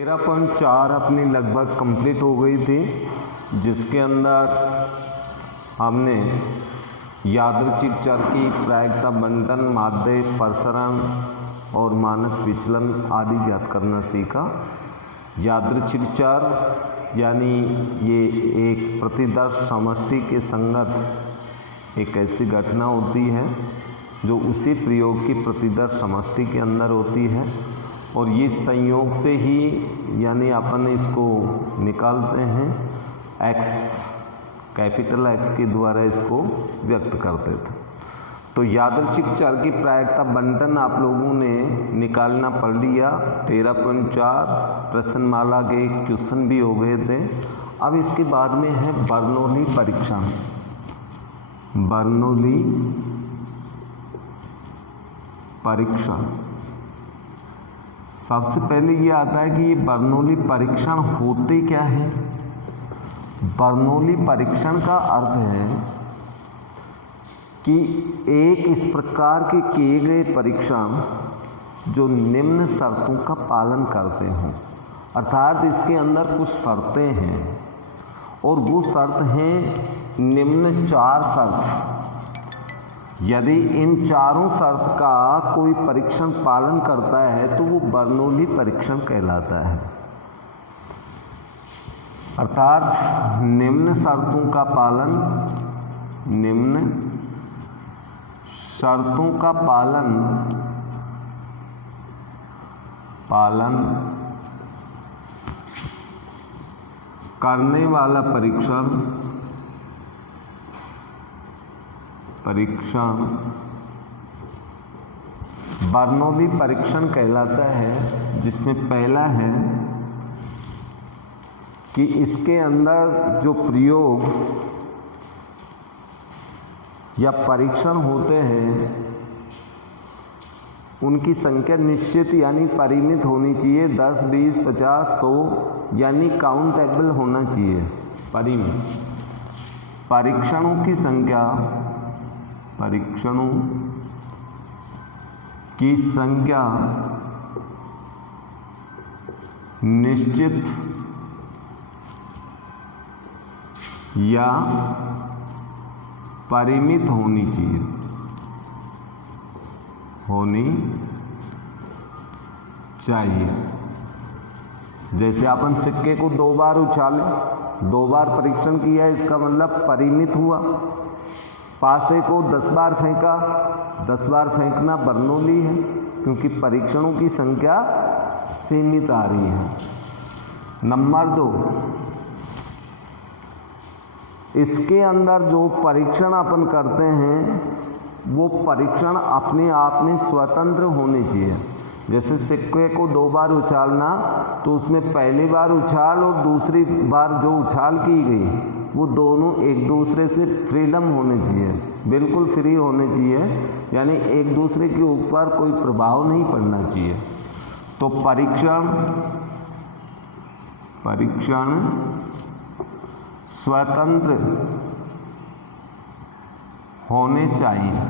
13.4 अपनी लगभग कंप्लीट हो गई थी, जिसके अंदर हमने यादृच्छिक चर की प्रायिकता बंटन, माध्य, प्रसरण और मानक विचलन आदि ज्ञात करना सीखा। यादृच्छिक चर यानी ये एक प्रतिदर्श समष्टि के संगत एक ऐसी घटना होती है जो उसी प्रयोग की प्रतिदर्श समष्टि के अंदर होती है, और ये संयोग से ही यानी अपन इसको निकालते हैं x, कैपिटल X के द्वारा इसको व्यक्त करते थे। तो यादृच्छिक चर की प्रायिकता बंटन आप लोगों ने निकालना पढ़ लिया। 13.4 प्रश्नमाला के क्वेश्चन भी हो गए थे। अब इसके बाद में है बर्नौली परीक्षण। बर्नौली परीक्षण सबसे पहले ये आता है कि ये बर्नौली परीक्षण होते क्या है। बर्नौली परीक्षण का अर्थ है कि एक इस प्रकार के किए गए परीक्षण जो निम्न शर्तों का पालन करते हों, अर्थात इसके अंदर कुछ शर्तें हैं और वो शर्त हैं निम्न 4 शर्त। यदि इन चारों शर्त का कोई परीक्षण पालन करता है तो वो बर्नौली परीक्षण कहलाता है। अर्थात निम्न शर्तों का पालन, निम्न शर्तों का पालन करने वाला परीक्षण बर्नौली परीक्षण कहलाता है, जिसमें पहला है कि इसके अंदर जो प्रयोग या परीक्षण होते हैं उनकी संख्या निश्चित यानी परिमित होनी चाहिए। 10, 20, 50, 100 यानी काउंटेबल होना चाहिए। परिमित परीक्षणों की संख्या, परीक्षणों की संख्या निश्चित या परिमित होनी चाहिए। जैसे अपन सिक्के को 2 बार उछाले, 2 बार परीक्षण किया, इसका मतलब परिमित हुआ। पासे को 10 बार फेंका, 10 बार फेंकना बर्नौली है, क्योंकि परीक्षणों की संख्या सीमित आ रही है। नंबर 2, इसके अंदर जो परीक्षण अपन करते हैं वो परीक्षण अपने आप में स्वतंत्र होने चाहिए। जैसे सिक्के को 2 बार उछालना, तो उसमें पहली बार उछाल और दूसरी बार जो उछाल की गई वो दोनों एक दूसरे से फ्रीडम होने चाहिए, बिल्कुल फ्री होने चाहिए, यानी एक दूसरे के ऊपर कोई प्रभाव नहीं पड़ना चाहिए। तो परीक्षण स्वतंत्र होने चाहिए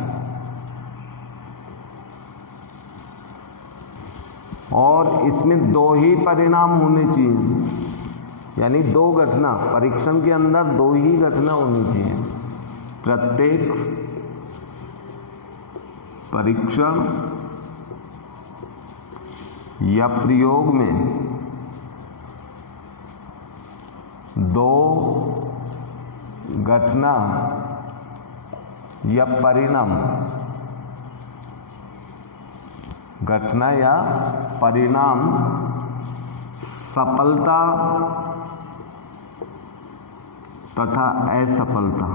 और इसमें 2 ही परिणाम होने चाहिए, यानी 2 घटना, परीक्षण के अंदर 2 ही घटना होनी चाहिए। प्रत्येक परीक्षण या प्रयोग में 2 घटना या परिणाम सफलता तथा असफलता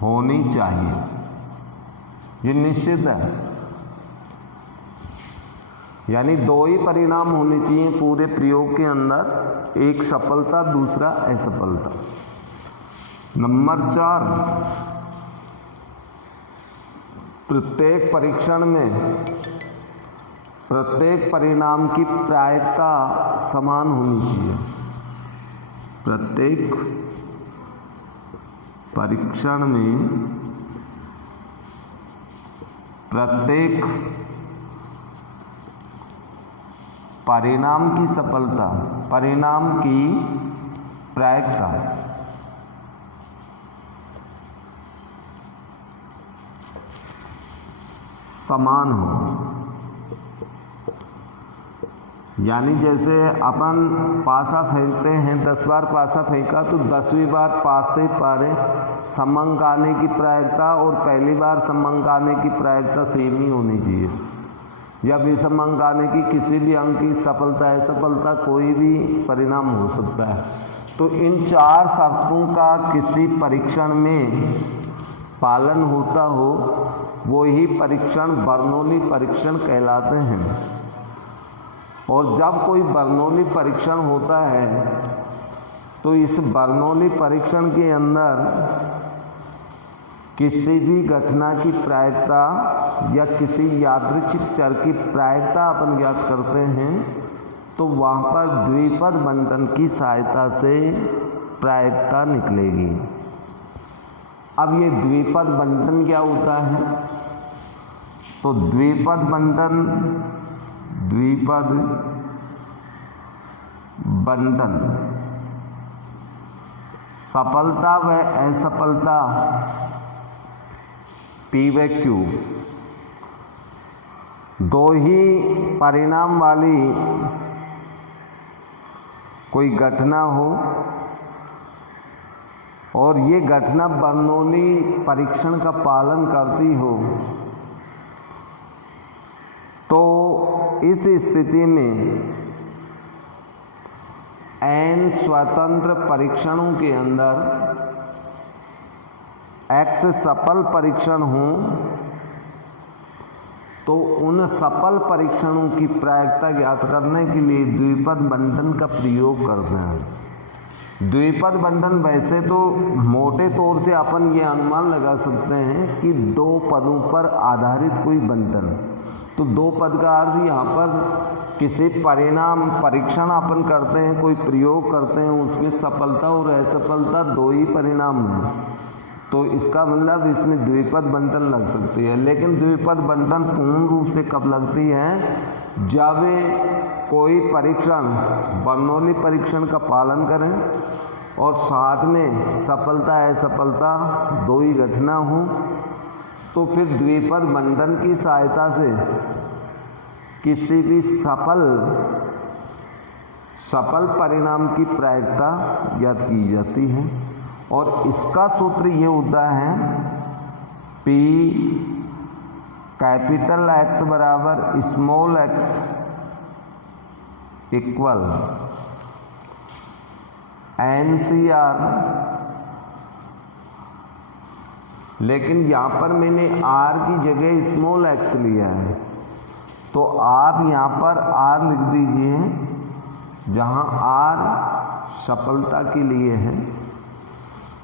होनी चाहिए। ये निश्चित है, यानी 2 ही परिणाम होने चाहिए पूरे प्रयोग के अंदर, एक सफलता दूसरा असफलता। नंबर 4, प्रत्येक परीक्षण में प्रत्येक परिणाम की प्रायिकता समान होनी चाहिए। प्रत्येक परीक्षण में प्रत्येक परिणाम की सफलता, परिणाम की प्रायिकता समान हो। यानी जैसे अपन पासा फेंकते हैं, 10 बार पासा फेंका तो 10वीं बार पास से पारे समंक आने की प्रायिकता और पहली बार समंक आने की प्रायिकता सेम ही होनी चाहिए। या विषमांक आने की किसी भी अंक की सफलता असफलता कोई भी परिणाम हो सकता है। तो इन 4 शर्तों का किसी परीक्षण में पालन होता हो वो ही परीक्षण बर्नौली परीक्षण कहलाते हैं। और जब कोई बर्नौली परीक्षण होता है तो इस बर्नौली परीक्षण के अंदर किसी भी घटना की प्रायिकता या किसी यादृच्छिक चर की प्रायिकता अपन ज्ञात करते हैं तो वहाँ पर द्विपद बंटन की सहायता से प्रायिकता निकलेगी। अब ये द्विपद बंटन क्या होता है? तो द्विपद बंटन सफलता व असफलता P व Q दो ही परिणाम वाली कोई घटना हो और ये घटना बर्नौली परीक्षण का पालन करती हो तो इस स्थिति में n स्वतंत्र परीक्षणों के अंदर x सफल परीक्षण हो तो उन सफल परीक्षणों की प्रायिकता ज्ञात करने के लिए द्विपद बंटन का प्रयोग करते हैं। द्विपद बंटन वैसे तो मोटे तौर से अपन ये अनुमान लगा सकते हैं कि 2 पदों पर आधारित कोई बंटन। तो 2 पद का अर्थ यहाँ पर किसी परिणाम परीक्षण अपन करते हैं, कोई प्रयोग करते हैं, उसमें सफलता और असफलता 2 ही परिणाम हैं। तो इसका मतलब इसमें द्विपद बंटन लग सकती है। लेकिन द्विपद बंटन पूर्ण रूप से कब लगती है? जब कोई परीक्षण बर्नौली परीक्षण का पालन करें और साथ में सफलता असफलता 2 ही घटना हो तो फिर द्विपद बंटन की सहायता से किसी भी सफल परिणाम की प्रायिकता ज्ञात की जाती है। और इसका सूत्र ये होता है P कैपिटल X बराबर स्मॉल x इक्वल NCR। लेकिन यहाँ पर मैंने R की जगह स्मॉल x लिया है तो आप यहाँ पर R लिख दीजिए जहाँ R सफलता के लिए है।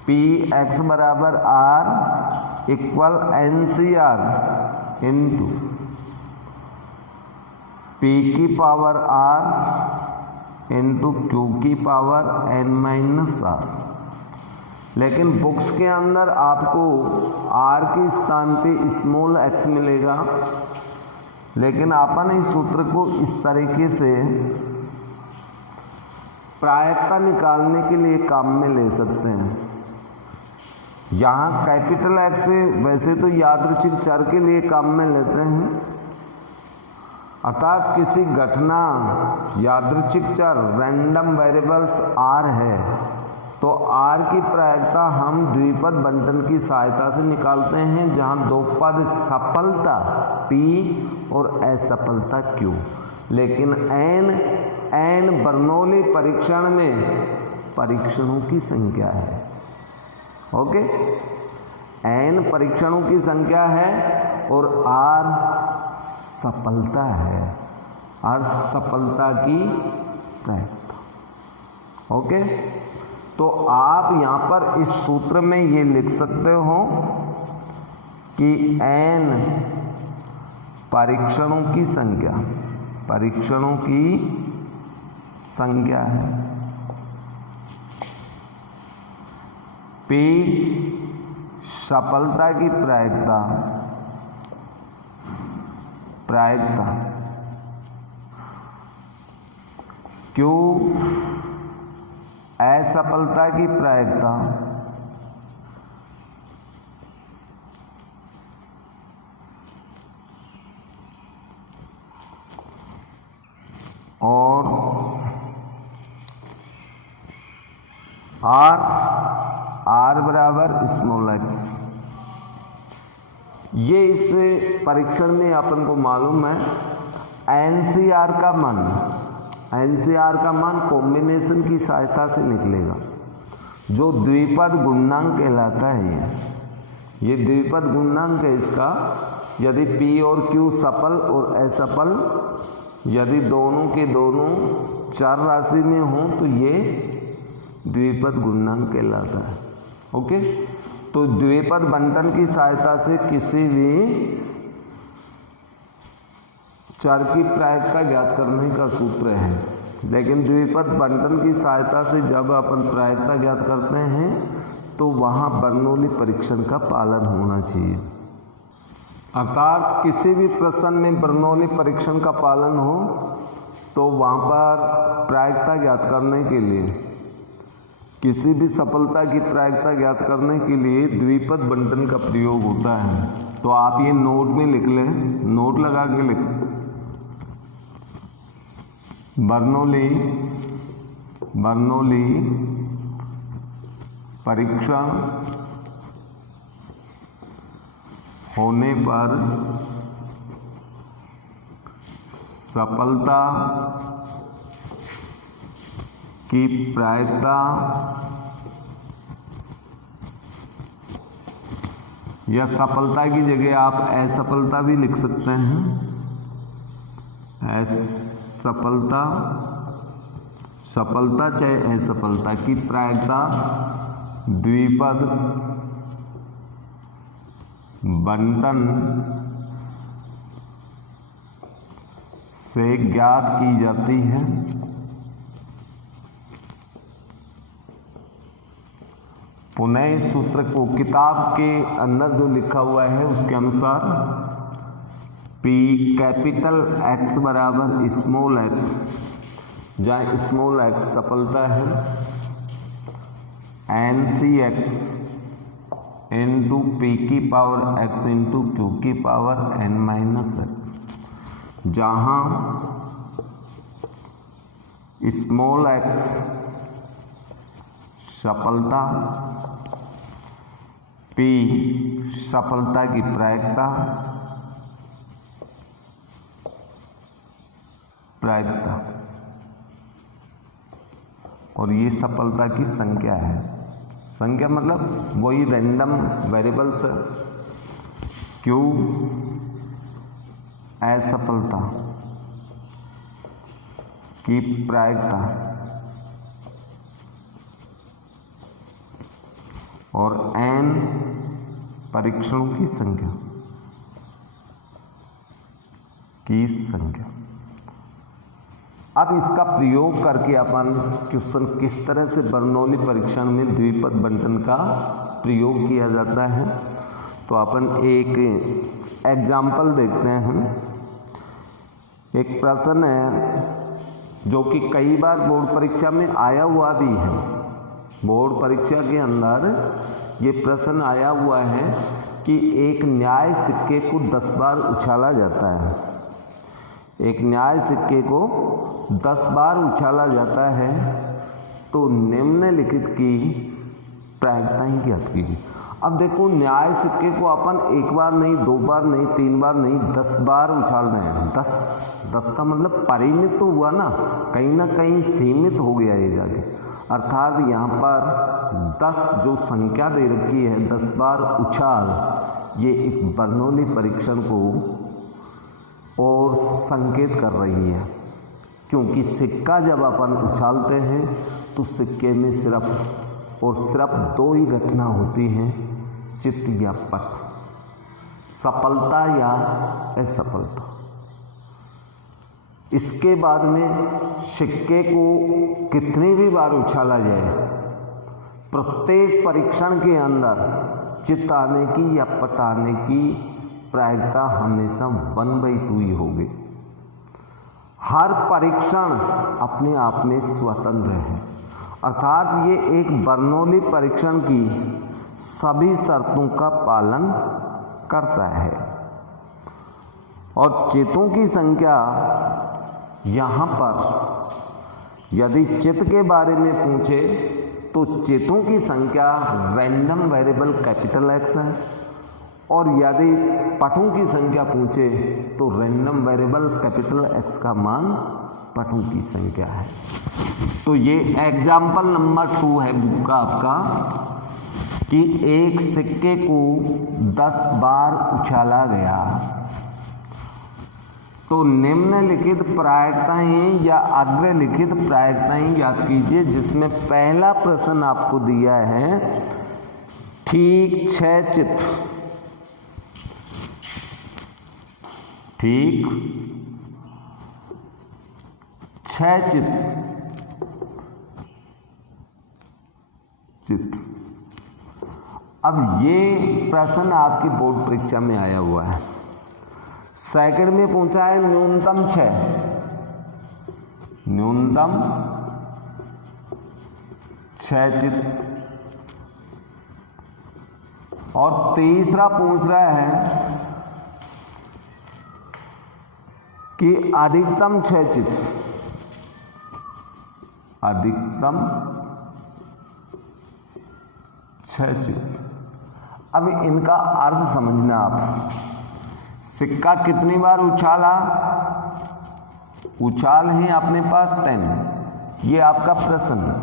P x बराबर R equal NCR into P की पावर R इंटू Q की पावर n-R। लेकिन बुक्स के अंदर आपको R के स्थान पे स्मॉल x मिलेगा, लेकिन अपन इस सूत्र को इस तरीके से प्रायिकता निकालने के लिए काम में ले सकते हैं। यहाँ कैपिटल X से वैसे तो यादृच्छिक चर के लिए काम में लेते हैं, अर्थात किसी घटना यादृच्छिक चर रैंडम वेरिएबल्स R है तो R की प्रायिकता हम द्विपद बंटन की सहायता से निकालते हैं, जहाँ 2 पद सफलता P और असफलता Q। लेकिन n बर्नौली परीक्षण में परीक्षणों की संख्या है। ओके, n परीक्षणों की संख्या है और R सफलता है, R सफलता की प्रायिकता। ओके, तो आप यहाँ पर इस सूत्र में ये लिख सकते हो कि n परीक्षणों की संख्या है, P सफलता की प्रायिकता प्रायिकता, Q असफलता की प्रायिकता और R बराबर स्मॉल x। ये इस परीक्षण में अपन को मालूम है NCR का मान कॉम्बिनेशन की सहायता से निकलेगा, जो द्विपद गुणनांक कहलाता है। ये द्विपद गुणनांक है इसका। यदि P और Q सफल और असफल, यदि दोनों के दोनों चर राशि में हों तो ये द्विपद गुणनांक कहलाता है। ओके, तो द्विपद बंटन की सहायता से किसी भी चर की प्रायिकता ज्ञात करने का सूत्र है। लेकिन द्विपद बंटन की सहायता से जब अपन प्रायिकता ज्ञात करते हैं तो वहाँ बर्नौली परीक्षण का पालन होना चाहिए। अर्थात किसी भी प्रश्न में बर्नौली परीक्षण का पालन हो तो वहाँ पर प्रायिकता ज्ञात करने के लिए, किसी भी सफलता की प्रायिकता ज्ञात करने के लिए द्विपद बंटन का प्रयोग होता है। तो आप ये नोट में लिख लें, नोट लगा के लिख, बर्नौली परीक्षण होने पर सफलता की प्रायिकता या सफलता की जगह आप असफलता भी लिख सकते हैं। सफलता चाहे असफलता की प्रायिकता द्विपद बंटन से ज्ञात की जाती है। पुनः इस सूत्र को किताब के अंदर जो लिखा हुआ है उसके अनुसार P कैपिटल X बराबर स्मॉल x, जहाँ स्मॉल x सफलता है, NCX इंटू P की पावर x इंटू Q की पावर n माइनस x, जहाँ स्मॉल x सफलता, P सफलता की प्रायिकता और ये सफलता की संख्या है। संख्या मतलब वही रैंडम वेरिएबल्स है। Q असफलता की प्रायिकता और n परीक्षणों की संख्या। अब इसका प्रयोग करके अपन क्वेश्चन किस तरह से बर्नौली परीक्षण में द्विपद बंटन का प्रयोग किया जाता है, तो अपन एक एग्जाम्पल देखते हैं। एक प्रश्न है जो कि कई बार बोर्ड परीक्षा में आया हुआ भी है। बोर्ड परीक्षा के अंदर ये प्रश्न आया हुआ है कि एक न्याय सिक्के को 10 बार उछाला जाता है। एक न्याय सिक्के को 10 बार उछाला जाता है तो निम्नलिखित की प्रायिकताएं ज्ञात कीजिए। अब देखो, न्याय सिक्के को अपन एक बार नहीं, 2 बार नहीं, 3 बार नहीं, 10 बार उछाल रहे हैं। 10 का मतलब परिमित तो हुआ ना कहीं सीमित हो गया ये जाके। अर्थात यहाँ पर 10 जो संख्या दे रखी है, 10 बार उछाल, ये एक बर्नौली परीक्षण को और संकेत कर रही है। क्योंकि सिक्का जब अपन उछालते हैं तो सिक्के में सिर्फ 2 ही घटना होती हैं, चित्त या पट, सफलता या असफलता। इसके बाद में सिक्के को कितनी भी बार उछाला जाए, प्रत्येक परीक्षण के अंदर चित्त आने की या पट आने की प्रायिकता हमेशा 1/2 ही होगी। हर परीक्षण अपने आप में स्वतंत्र है, अर्थात ये एक बर्नौली परीक्षण की सभी शर्तों का पालन करता है। और चितों की संख्या, यहाँ पर यदि चित के बारे में पूछे तो चितों की संख्या रैंडम वेरिएबल कैपिटल X है, और यदि पटों की संख्या पूछे तो रैंडम वेरिएबल कैपिटल X का मान पटों की संख्या है। तो ये एग्जाम्पल नंबर 2 है बुक का आपका, कि एक सिक्के को 10 बार उछाला गया तो निम्नलिखित प्रायिकताएं या अग्रलिखित प्रायिकताएं याद कीजिए, जिसमें पहला प्रश्न आपको दिया है ठीक 6 चित, ठीक 6 चित। अब ये प्रश्न आपकी बोर्ड परीक्षा में आया हुआ है। सेकंड में पूछा है न्यूनतम 6, न्यूनतम 6 चित। और तीसरा पूछ रहा है कि अधिकतम 6 चित, अधिकतम 6 चित। अब इनका अर्थ समझना आप। सिक्का कितनी बार उछाला, उछाल है अपने पास 10, ये आपका प्रश्न है।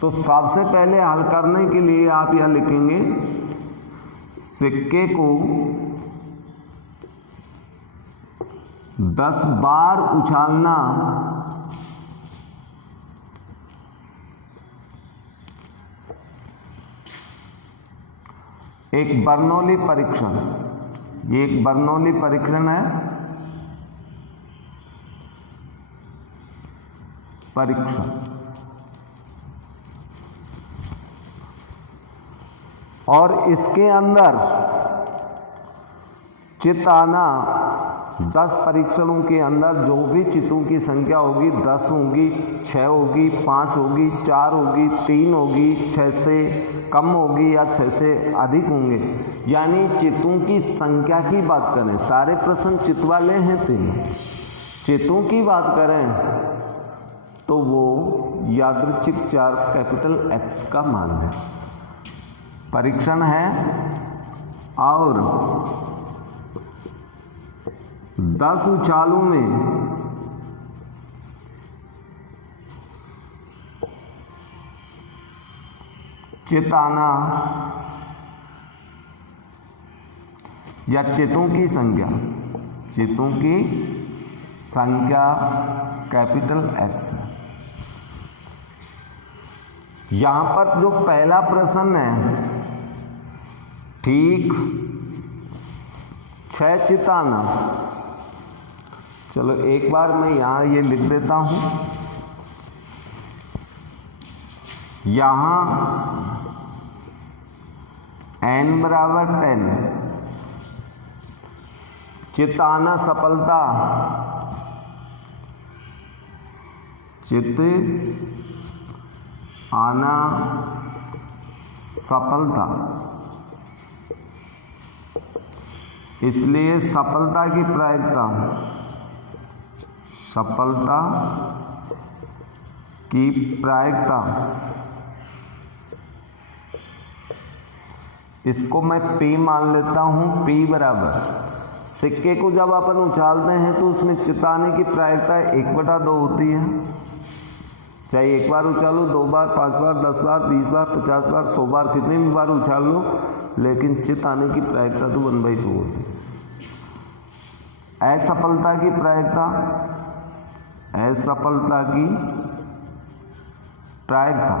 तो सबसे पहले हल करने के लिए आप यह लिखेंगे सिक्के को 10 बार उछालना एक बर्नौली परीक्षण, ये एक बर्नौली परीक्षण है, परीक्षण। और इसके अंदर चित आना 10 परीक्षणों के अंदर जो भी चितों की संख्या होगी 10 होगी, 6 होगी, 5 होगी, 4 होगी, 3 होगी, 6 से कम होगी या 6 से अधिक होंगे। यानी चितों की संख्या की बात करें, सारे प्रश्न चित वाले हैं तीनों। चितों की बात करें तो वो यादृच्छिक चार कैपिटल X का मान है, परीक्षण है। और 10 उछालों में चित आना या चितों की संख्या, चितों की संख्या कैपिटल X है। यहां पर जो पहला प्रश्न है ठीक 6 चित आना, चलो एक बार मैं यहां ये लिख देता हूं। यहां n बराबर 10, चित आना सफलता, चित आना सफलता, इसलिए सफलता की प्रायिकता, सफलता की प्रायिकता, इसको मैं P मान लेता हूं। P बराबर, सिक्के को जब अपन उछालते हैं तो उसमें चित आने की प्रायिकता 1/2 होती है। चाहे एक बार उछालो, 2 बार, 5 बार, 10 बार, 20 बार, 50 बार, 100 बार, कितनी भी बार उछाल लो, लेकिन चित आने की प्रायिकता तो 1/2 होती है। असफलता की प्रायिकता, असफलता की प्रायिकता,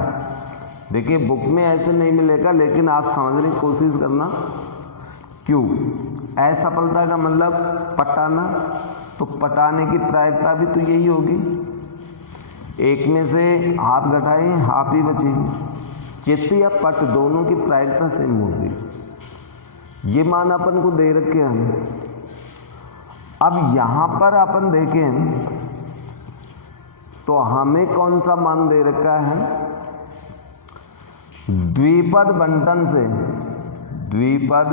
देखिए बुक में ऐसे नहीं मिलेगा, लेकिन आप समझने की कोशिश करना। क्यों? असफलता का मतलब पटाना, तो पटाने की प्रायिकता भी तो यही होगी। एक में से हाथ घटाएं, हाथ ही बचेगी। चित्त या पट दोनों की प्रायिकता सेम होगी। ये मान अपन को दे रखे हैं। अब यहां पर अपन देखें तो हमें कौन सा मान दे रखा है, द्विपद बंटन से, द्विपद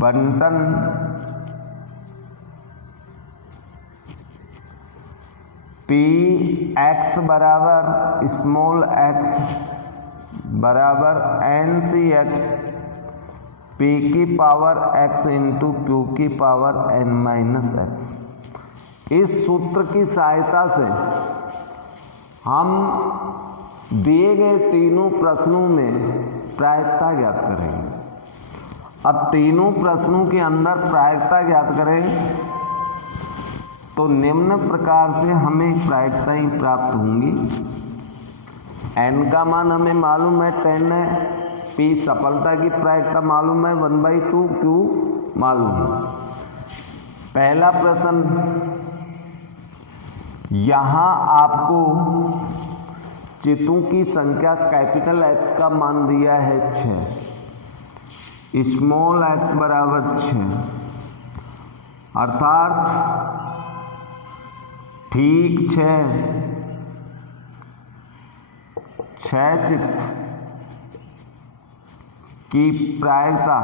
बंटन पी एक्स बराबर स्मॉल एक्स बराबर एन सी एक्स पी की पावर x इंटू क्यू की पावर n माइनस एक्स। इस सूत्र की सहायता से हम दिए गए तीनों प्रश्नों में प्रायिकता ज्ञात करेंगे। अब तीनों प्रश्नों के अंदर प्रायिकता ज्ञात करें तो निम्न प्रकार से हमें प्रायिकताएं प्राप्त होंगी। n का मान हमें मालूम है 10 है, p सफलता की प्रायिकता मालूम है 1/2, q मालूम है। पहला प्रश्न, यहां आपको चितों की संख्या कैपिटल X का मान दिया है 6, स्मॉल x बराबर 6, अर्थात ठीक 6 चित्त की प्रायिकता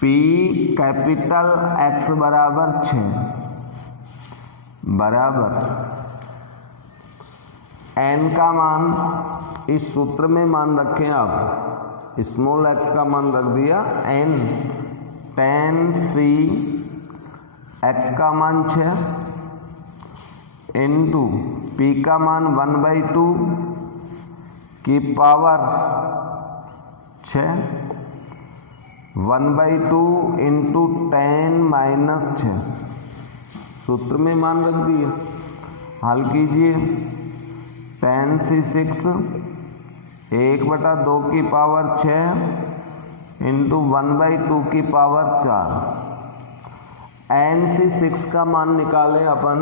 P कैपिटल X बराबर 6 बराबर n का मान इस सूत्र में मान रखें आप, स्मॉल x का मान रख दिया n, 10c x का मान 6 इंटू p का मान 1/2 की पावर 6, 1/2 इंटू 10 माइनस 6 सूत्र में मान रख दिए। हल कीजिए, 10c6 1/2 की पावर 6 इंटू 1/2 की पावर 4। nc6 का मान निकालें अपन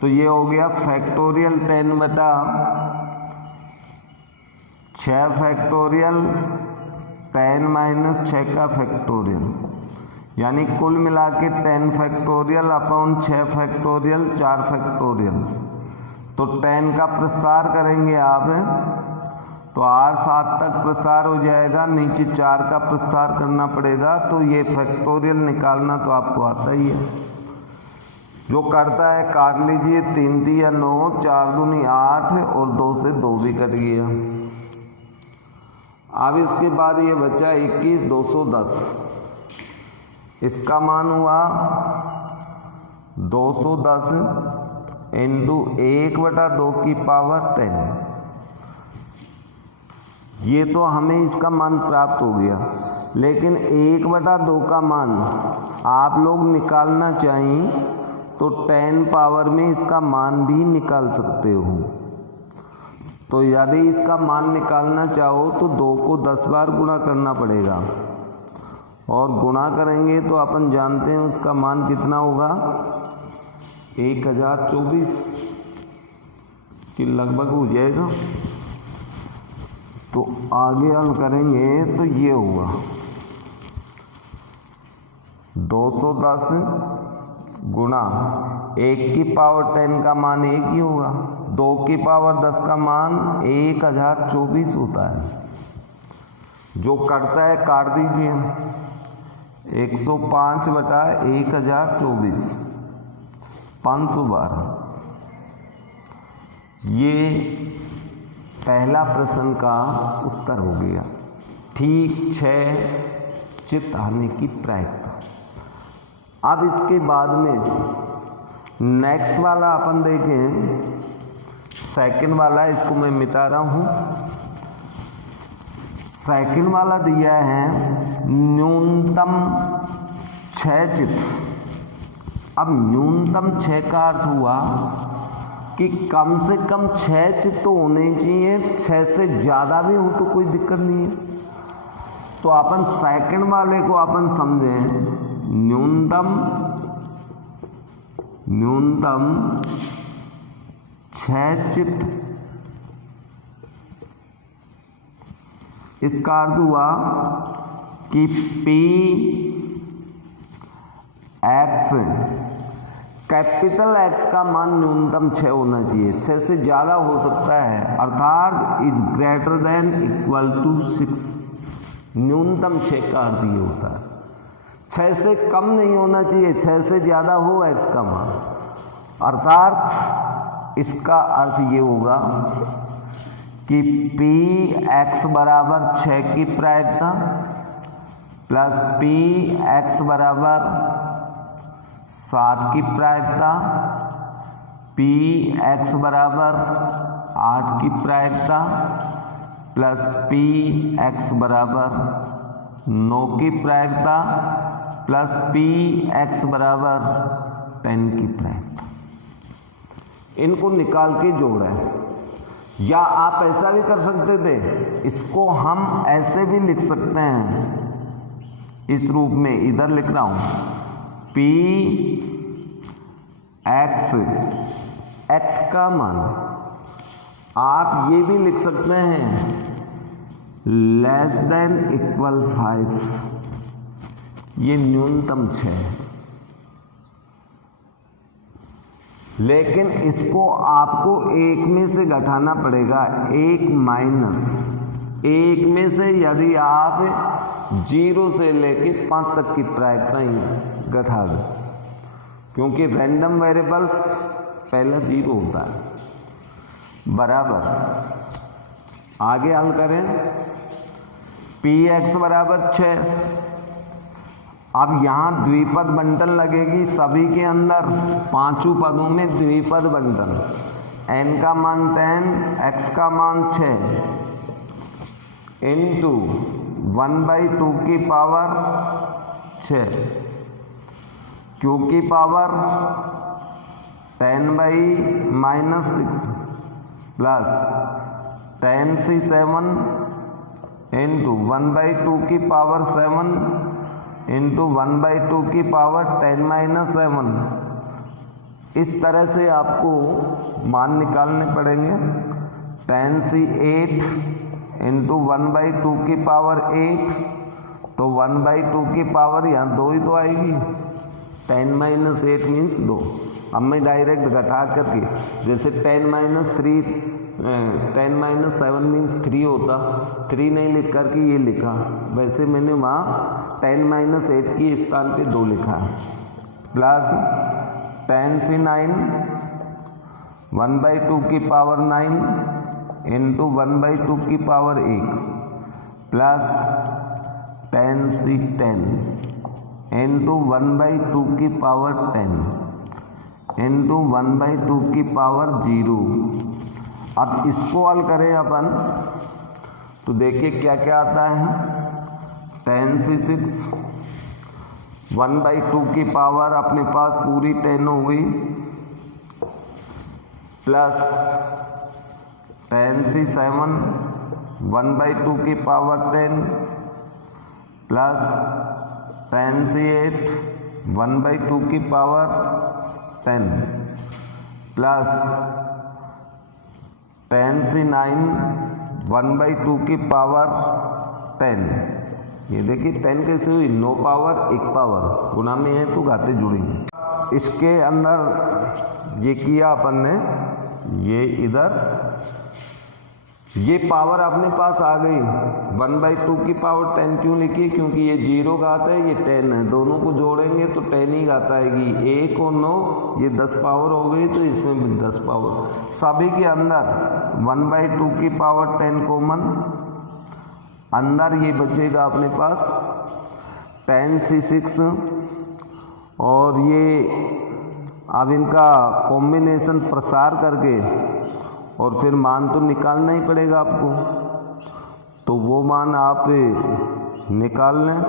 तो ये हो गया फैक्टोरियल 10/6 फैक्टोरियल 10 माइनस 6 का फैक्टोरियल, यानी कुल मिला के 10 फैक्टोरियल अपॉन 6 फैक्टोरियल 4 फैक्टोरियल। तो 10 का प्रसार करेंगे आप तो r 7 तक प्रसार हो जाएगा, नीचे 4 का प्रसार करना पड़ेगा। तो ये फैक्टोरियल निकालना तो आपको आता ही है, जो करता है काट लीजिए, 3 3 9, 4 दूनी 8 और 2 से 2 भी कट गया। अब इसके बाद ये बचा 21 210, इसका मान हुआ 210 इंटू 1/2 की पावर 10। ये तो हमें इसका मान प्राप्त हो गया, लेकिन 1/2 का मान आप लोग निकालना चाहिए तो 10 पावर में इसका मान भी निकाल सकते हो। तो यदि इसका मान निकालना चाहो तो 2 को 10 बार गुणा करना पड़ेगा, और गुणा करेंगे तो अपन जानते हैं उसका मान कितना होगा, 1024 के लगभग हो जाएगा। तो आगे हल करेंगे तो ये होगा 210 गुणा 1 की पावर 10 का मान 1 ही होगा, 2 की पावर 10 का मान 1024 होता है। जो करता है काट दीजिए, 105/1024 512। ये पहला प्रश्न का उत्तर हो गया। ठीक 6 चित्त हानि की प्रायिकता। अब इसके बाद में नेक्स्ट वाला अपन देखें, सेकंड वाला, इसको मैं मिटा रहा हूँ। सेकंड वाला दिया है न्यूनतम 6 चित्त। अब न्यूनतम 6 का अर्थ हुआ कि कम से कम 6 चित्त तो होने चाहिए, 6 से ज़्यादा भी हो तो कोई दिक्कत नहीं है। तो अपन सेकंड वाले को अपन समझें, न्यूनतम 6 चित्त इसका अर्थ हुआ कि पी एक्स, कैपिटल एक्स का मान न्यूनतम 6 होना चाहिए, 6 से ज़्यादा हो सकता है, अर्थात is greater than equal to 6। न्यूनतम 6 का अर्थ ये होता है, 6 से कम नहीं होना चाहिए, 6 से ज़्यादा हो एक्स का मान, अर्थात इसका अर्थ ये होगा कि पी एक्स बराबर 6 की प्रायिकता प्लस पी एक्स बराबर 7 की प्रायिकता, पी एक्स बराबर 8 की प्रायिकता प्लस पी एक्स बराबर 9 की प्रायिकता प्लस पी एक्स बराबर 10 की प्रायिकता। इनको निकाल के जोड़ें, या आप ऐसा भी कर सकते थे, इसको हम ऐसे भी लिख सकते हैं, इस रूप में इधर लिख रहा हूं, पी एक्स, एक्स का मान आप ये भी लिख सकते हैं लेस देन इक्वल 5, ये न्यूनतम 6 है, लेकिन इसको आपको एक में से घटाना पड़ेगा, एक माइनस एक में से, यदि आप 0 से लेके 5 तक की प्रायिकता घटा दें, क्योंकि रैंडम वेरिएबल्स पहला 0 होता है, बराबर आगे हल करें, पी एक्स बराबर 6। अब यहाँ द्विपद बंटन लगेगी सभी के अंदर, पांचों पदों में द्विपद बंटन, n का मान 10, x का मान 6 इंटू 1/2 की पावर 6, q की पावर 10/-6 प्लस 10c7 इंटू 1/2 की पावर 7 इंटू 1/2 की पावर 10-7। इस तरह से आपको मान निकालने पड़ेंगे, 10c8 इंटू 1/2 की पावर 8, तो 1/2 की पावर यहाँ 2 ही तो आएगी, 10-8 मीन्स 2। अब मैं डायरेक्ट घटा करके, जैसे 10-7 मीन्स 3 होता, 3 नहीं लिख करके ये लिखा, वैसे मैंने वहाँ 10-8 की स्थान पे 2 लिखा है, प्लस 10c9 1/2 की पावर 9 इंटू 1/2 की पावर 1 प्लस 10c10 इंटू 1/2 की पावर 10 इंटू 1/2 की पावर 0। अब इसको हल करें अपन, तो देखिए क्या क्या आता है, 10c6 1/2 की पावर अपने पास पूरी 10 हो गई, प्लस 10c7 1/2 की पावर 10 प्लस 10c8 1/2 की पावर 10 प्लस 10c9 1/2 की पावर 10। ये देखिए 10 कैसे हुई, 9 पावर 1 पावर, गुणा में है तो घाते जुड़ेंगे। इसके अंदर ये किया अपन ने, ये इधर ये पावर अपने पास आ गई, 1/2 की पावर 10 क्यों लिखी, क्योंकि ये 0 घात है, ये 10 है, दोनों को जोड़ेंगे तो 10 ही घात आएगी, 1 और 9 ये 10 पावर हो गई, तो इसमें भी 10 पावर। सभी के अंदर 1/2 की पावर 10 कॉमन, अंदर ये बचेगा अपने पास 10c6, और ये अब इनका कॉम्बिनेशन प्रसार करके और फिर मान तो निकालना ही पड़ेगा आपको, तो वो मान आप निकाल लें।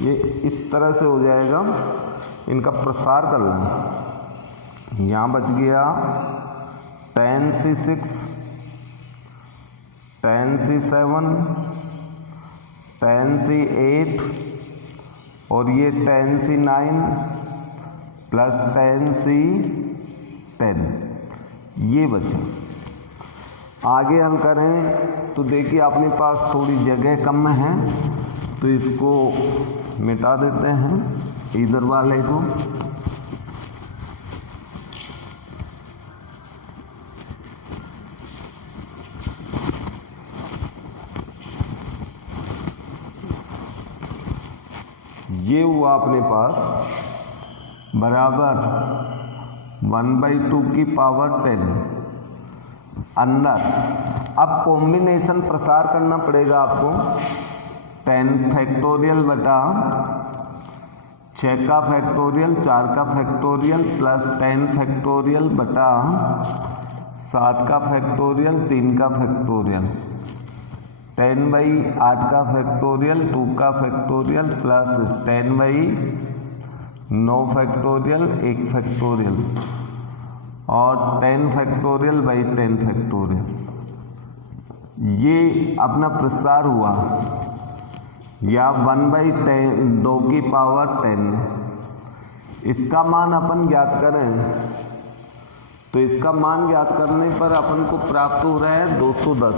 ये इस तरह से हो जाएगा, इनका प्रसार कर लें। यहाँ बच गया 10c6 10c7 10c8 और ये tan C9 plus tan C10 ये बचा। आगे हल करें तो देखिए अपने पास थोड़ी जगह कम है, तो इसको मिटा देते हैं इधर वाले को। ये हुआ अपने पास बराबर 1/2 की पावर 10 अंदर। अब कॉम्बिनेशन प्रसार करना पड़ेगा आपको। 10 फैक्टोरियल बटा 6 का फैक्टोरियल 4 का फैक्टोरियल प्लस 10 फैक्टोरियल बटा 7 का फैक्टोरियल 3 का फैक्टोरियल 10/8 का फैक्टोरियल 2 का फैक्टोरियल प्लस 10/9 फैक्टोरियल 1 फैक्टोरियल और 10 फैक्टोरियल बाई 10 फैक्टोरियल। ये अपना प्रसार हुआ या 1/2 की पावर 10। इसका मान अपन ज्ञात करें तो इसका मान ज्ञात करने पर अपन को प्राप्त हो रहा है 210।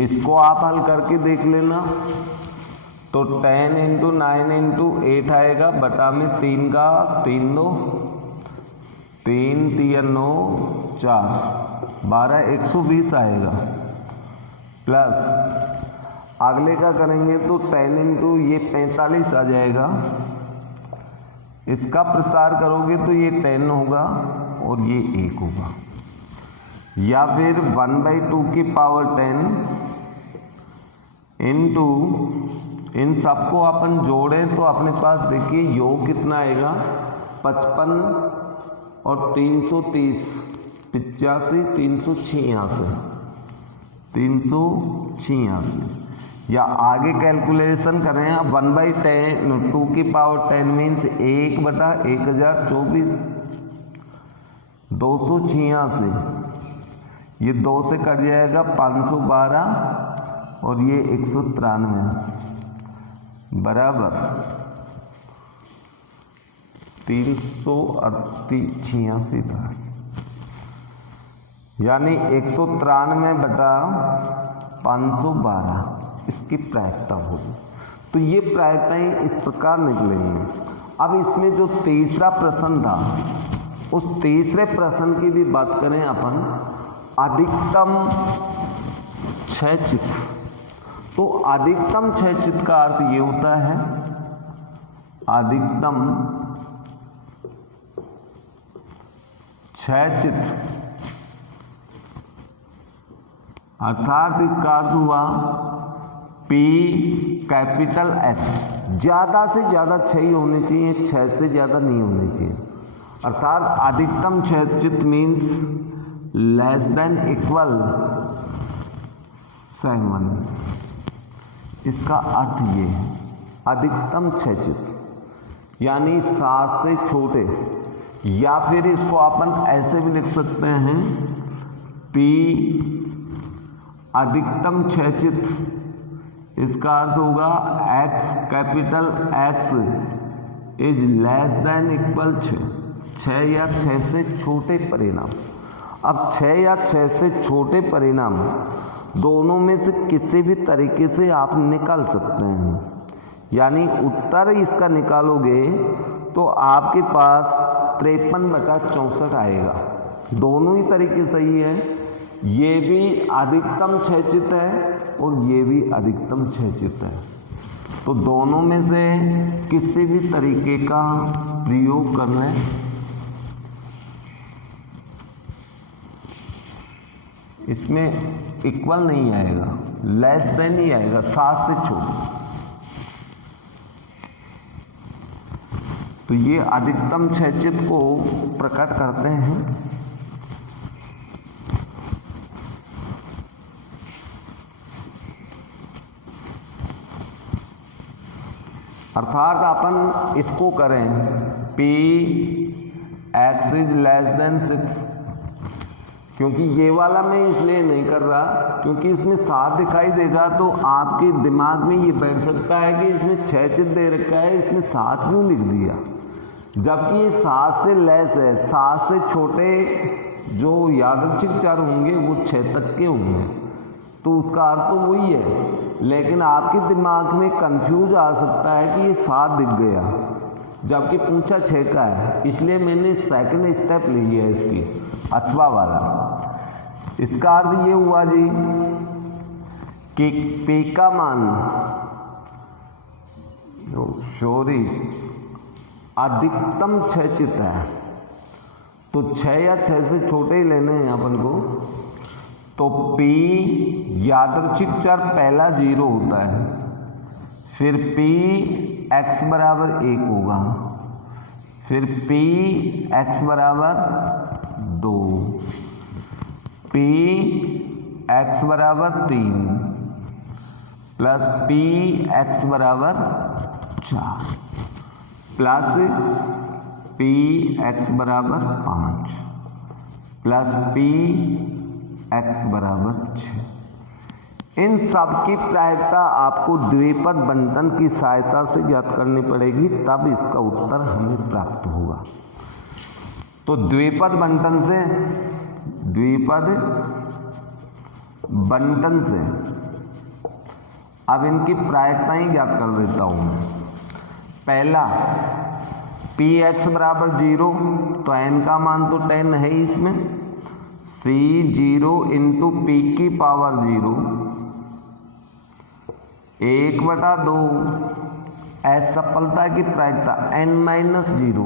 इसको आप हल करके देख लेना तो 10 × 9 × 8 आएगा बटा में 3 का 3 2 3 3 9 4 12 120 आएगा प्लस अगले का करेंगे तो 10 × ये 45 आ जाएगा। इसका प्रसार करोगे तो ये 10 होगा और ये 1 होगा। या फिर 1/2 की पावर 10 इंटू इन सबको अपन जोड़ें तो अपने पास देखिए योग कितना आएगा 55 और 330 85 386 या आगे कैलकुलेशन करें आप 1/2 की पावर 10 मीन्स 1/1024 286 ये 2 से कट जाएगा 512 और ये 193 बराबर 386 था, यानी 193/512 इसकी प्रायिकता होगी। तो ये प्रायिकताएं इस प्रकार निकलेंगी। अब इसमें जो तीसरा प्रश्न था उस तीसरे प्रश्न की भी बात करें अपन, अधिकतम क्षयचित। तो अधिकतम क्षयचित का अर्थ ये होता है अधिकतम क्षयचित अर्थात इसका अर्थ हुआ P कैपिटल H ज़्यादा से ज़्यादा क्षय होने चाहिए, क्षय से ज़्यादा नहीं होने चाहिए। अर्थात अधिकतम क्षयचित मीन्स लेस देन इक्वल 7। इसका अर्थ ये है अधिकतम क्षयचित यानी 7 से छोटे। या फिर इसको अपन ऐसे भी लिख सकते हैं P अधिकतम क्षयचित, इसका अर्थ होगा X capital X is less than equal 6 या 6 से छोटे परिणाम। अब 6 या 6 से छोटे परिणाम दोनों में से किसी भी तरीके से आप निकाल सकते हैं, यानी उत्तर इसका निकालोगे तो आपके पास 53/64 आएगा। दोनों ही तरीके सही है, ये भी अधिकतम क्षयचित है और ये भी अधिकतम क्षयचित है। तो दोनों में से किसी भी तरीके का प्रयोग कर लें। इसमें इक्वल नहीं आएगा, लेस देन ही आएगा, 7 से छोटे। तो ये अधिकतम क्षयचित को प्रकट करते हैं। अर्थात अपन इसको करें P X is less than 6 क्योंकि ये वाला मैं इसलिए नहीं कर रहा क्योंकि इसमें 7 दिखाई देगा तो आपके दिमाग में ये बैठ सकता है कि इसमें 6 चित दे रखा है, इसमें 7 क्यों लिख दिया, जबकि ये 7 से लेस है। 7 से छोटे जो यादृच्छिक चर होंगे वो 6 तक के होंगे, तो उसका अर्थ तो वही है। लेकिन आपके दिमाग में कंफ्यूज आ सकता है कि ये 7 दिख गया जबकि पूछा 6 का है, इसलिए मैंने सेकंड स्टेप ली है इसकी, अथवा वाला। इसका अर्थ ये हुआ जी कि P का मान अधिकतम 6 चित है, तो 6 या 6 से छोटे ही लेने हैं अपन को। तो P यादृच्छिक चर पहला 0 होता है, फिर P x बराबर 1 होगा, फिर P x बराबर 2, P x बराबर 3 प्लस P x बराबर 4 प्लस P x बराबर 5 प्लस P x बराबर 6। इन सब की प्रायिकता आपको द्विपद बंटन की सहायता से ज्ञात करनी पड़ेगी, तब इसका उत्तर हमें प्राप्त होगा। तो द्विपद बंटन से अब इनकी प्रायिकताएं ज्ञात कर देता हूं मैं। पहला Px बराबर 0, तो n का मान तो 10 है ही इसमें, C0 इंटू P की पावर 0 1/2 असफलता की प्रायिकता n-0,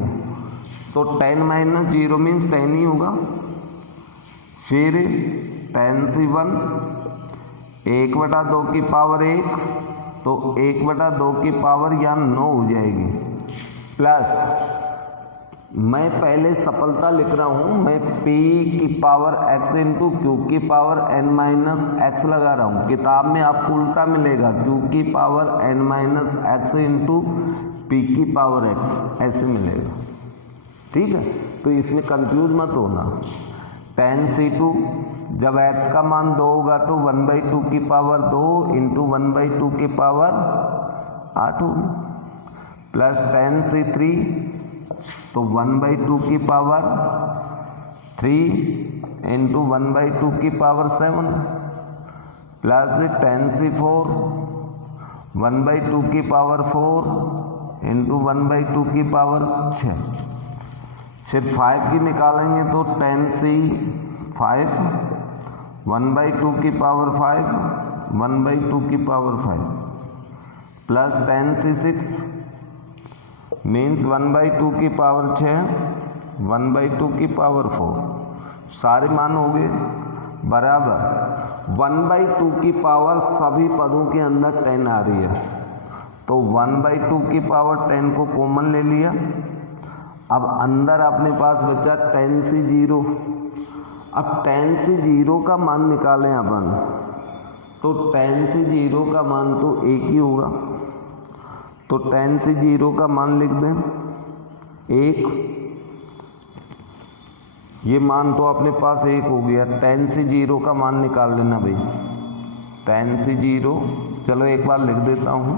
तो 10-0 मीन्स 10 ही होगा। फिर 10C1 1/2 की पावर 1, तो 1/2 की पावर यहाँ 9 हो जाएगी, प्लस मैं पहले सफलता लिख रहा हूँ, मैं P की पावर x इंटू Q की पावर n-x लगा रहा हूँ। किताब में आपको उल्टा मिलेगा, Q की पावर n-x इंटू P की पावर x ऐसे मिलेगा, ठीक है। तो इसमें कंफ्यूज मत होना। 10C2 जब x का मान 2 होगा तो 1/2 की पावर 2 इंटू 1/2 की पावर 8 होगी, प्लस 10C3 तो 1/2 की पावर 3 इंटू 1/2 की पावर 7 प्लस 10C4 1/2 की पावर 4 इंटू 1/2 की पावर 6। फिर 5 की निकालेंगे तो 10C5 1/2 की पावर 5 1/2 की पावर 5 प्लस 10C6 मीन्स 1/2 की पावर 6 1/2 की पावर 4, सारे मान हो गए बराबर 1/2 की पावर सभी पदों के अंदर 10 आ रही है, तो 1/2 की पावर 10 को कॉमन ले लिया। अब अंदर अपने पास बचा 10C0। अब 10C0 का मान निकालें अपन, तो 10C0 का मान तो 1 ही होगा, तो 10C0 का मान लिख दें 1। ये मान तो अपने पास 1 हो गया। 10C0 का मान निकाल लेना भाई। 10C0 चलो एक बार लिख देता हूँ,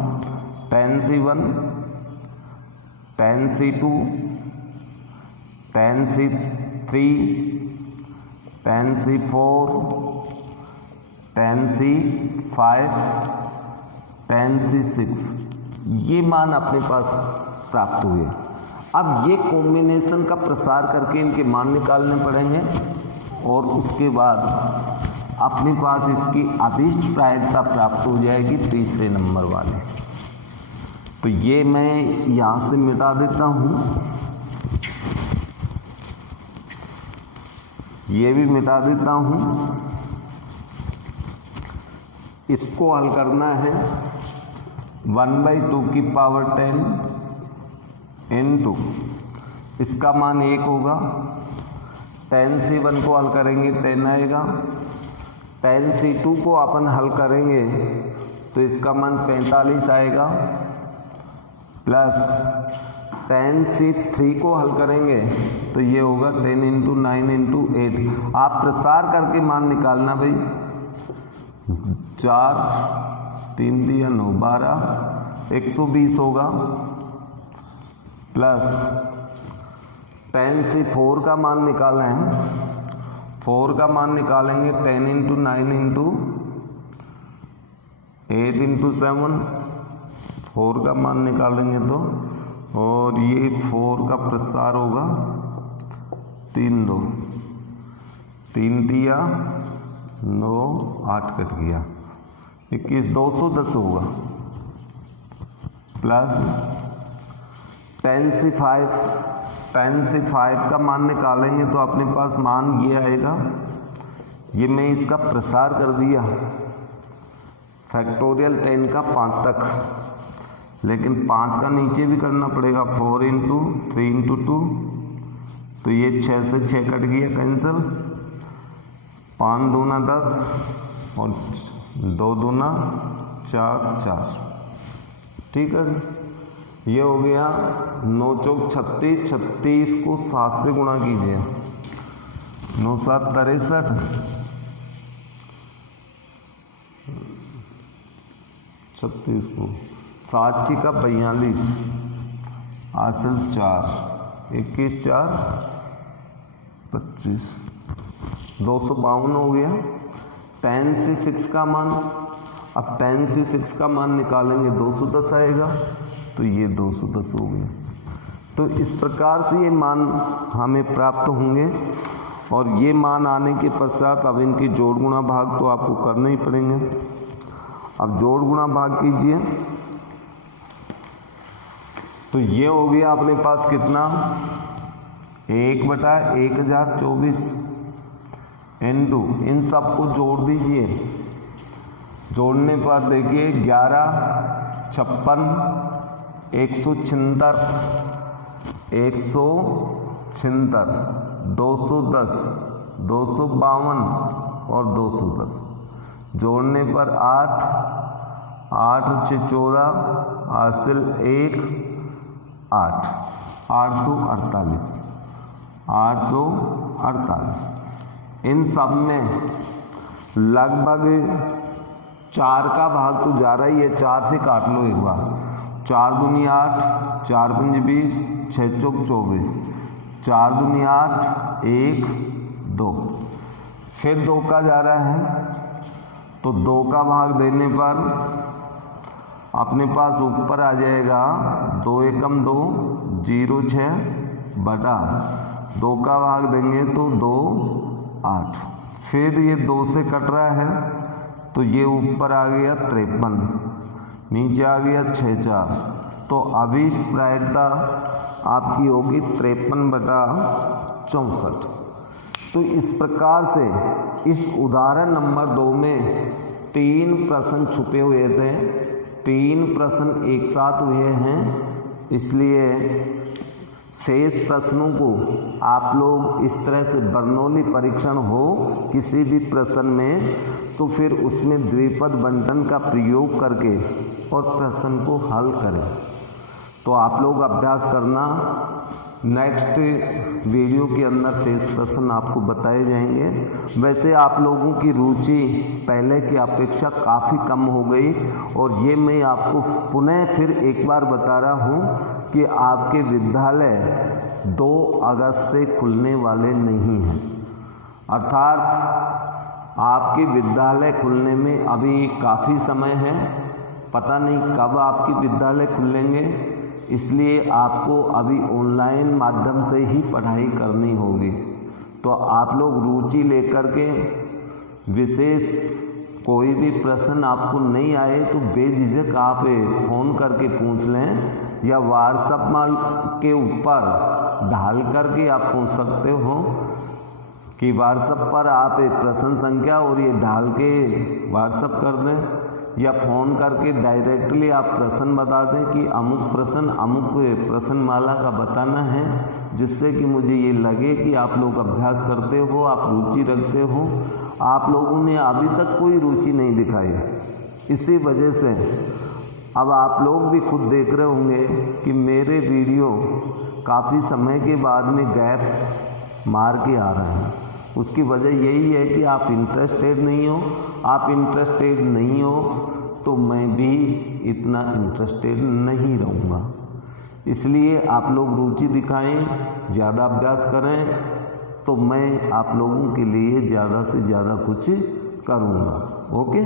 10C1 10C2 10C3 10C4 10C5 10C6, ये मान अपने पास प्राप्त हुए। अब ये कॉम्बिनेशन का प्रसार करके इनके मान निकालने पड़ेंगे और उसके बाद अपने पास इसकी अभीष्ट प्रायिकता प्राप्त हो जाएगी तीसरे नंबर वाले। तो ये मैं यहाँ से मिटा देता हूँ, ये भी मिटा देता हूँ। इसको हल करना है 1/2 की पावर 10 इंटू इसका मान 1 होगा। 10C1 को हल करेंगे 10 आएगा। 10C2 को अपन हल करेंगे तो इसका मान 45 आएगा, प्लस tan(3) को हल करेंगे तो ये होगा 10 × 9 × 8। आप प्रसार करके मान निकालना भाई। 4 3 दिया 9 12 120 होगा, प्लस tan(4) का मान निकालना है। 4 का मान निकालेंगे 10 × 9 × 8 × 7, 4 का मान निकालेंगे तो, और ये 4 का प्रसार होगा 3 2 3 दिया 9 8 कट गया 21 210 होगा, प्लस tan(5) का मान निकालेंगे तो अपने पास मान ये आएगा। ये मैं इसका प्रसार कर दिया फैक्टोरियल 10 का 5 तक, लेकिन 5 का नीचे भी करना पड़ेगा। 4 × 3 × 2, तो ये 6 से 6 कट गया कैंसिल, 5 दूना 10 और 2 दूना 4 4। ठीक है, ये हो गया 9 चौक 36, 36 को 7 से गुणा कीजिए, 9 7 63, 36 को 7 6 का 42, हासिल 4 21 4 25, 252 हो गया। tan(6) का मान, अब tan(6) का मान निकालेंगे 210 आएगा, तो ये 210 हो गया। तो इस प्रकार से ये मान हमें प्राप्त होंगे, और ये मान आने के पश्चात अब इनके जोड़ गुणा भाग तो आपको करना ही पड़ेंगे। अब जोड़ गुणा भाग कीजिए, तो ये हो गया अपने पास कितना, 1/1024 इनटू, इन सबको जोड़ दीजिए। जोड़ने पर देखिए 11 56 176 176 210 252 और 210, जोड़ने पर 8 8 6 14 हासिल 1 8 848 848। इन सब में लगभग 4 का भाग तो जा रहा ही है, 4 से काट लो एक बार। 4 दूनी 8 4 पंजे 20 6 चौक 24, 4 दूनी 8 1 2, फिर 2 का जा रहा है, तो 2 का भाग देने पर अपने पास ऊपर आ जाएगा 2 एकम 2 0 6 बटा 2 का भाग देंगे तो 2 8, फिर ये 2 से कट रहा है तो ये ऊपर आ गया 53, नीचे आ गया 6 4, तो अभीष्ट प्रायिकता आपकी होगी 53/64। तो इस प्रकार से इस उदाहरण नंबर 2 में 3 प्रश्न छुपे हुए थे, 3 प्रश्न एक साथ हुए हैं, इसलिए शेष प्रश्नों को आप लोग इस तरह से बर्नौली परीक्षण हो किसी भी प्रश्न में, तो फिर उसमें द्विपद बंटन का प्रयोग करके और प्रश्न को हल करें। तो आप लोग अभ्यास करना, नेक्स्ट वीडियो के अंदर शेष प्रश्न आपको बताए जाएंगे। वैसे आप लोगों की रुचि पहले की अपेक्षा काफ़ी कम हो गई, और ये मैं आपको पुनः फिर एक बार बता रहा हूँ कि आपके विद्यालय 2 अगस्त से खुलने वाले नहीं हैं, अर्थात आपके विद्यालय खुलने में अभी काफ़ी समय है, पता नहीं कब आपके विद्यालय खुलेंगे, इसलिए आपको अभी ऑनलाइन माध्यम से ही पढ़ाई करनी होगी। तो आप लोग रुचि लेकर के विशेष कोई भी प्रश्न आपको नहीं आए तो बेझिझक आप फ़ोन करके पूछ लें, या व्हाट्सएप के ऊपर डाल करके आप पूछ सकते हो कि व्हाट्सएप पर आप प्रश्न संख्या और ये डाल के व्हाट्सएप कर दें, या फ़ोन करके डायरेक्टली आप प्रश्न बता दें कि अमुक प्रश्नमाला का बताना है, जिससे कि मुझे ये लगे कि आप लोग अभ्यास करते हो, आप रुचि रखते हो। आप लोगों ने अभी तक कोई रुचि नहीं दिखाई, इसी वजह से अब आप लोग भी खुद देख रहे होंगे कि मेरे वीडियो काफ़ी समय के बाद में गैप मार के आ रहे हैं। उसकी वजह यही है कि आप इंटरेस्टेड नहीं हो। आप इंटरेस्टेड नहीं हो तो मैं भी इतना इंटरेस्टेड नहीं रहूँगा। इसलिए आप लोग रुचि दिखाएं, ज़्यादा अभ्यास करें, तो मैं आप लोगों के लिए ज़्यादा से ज़्यादा कुछ करूँगा। ओके।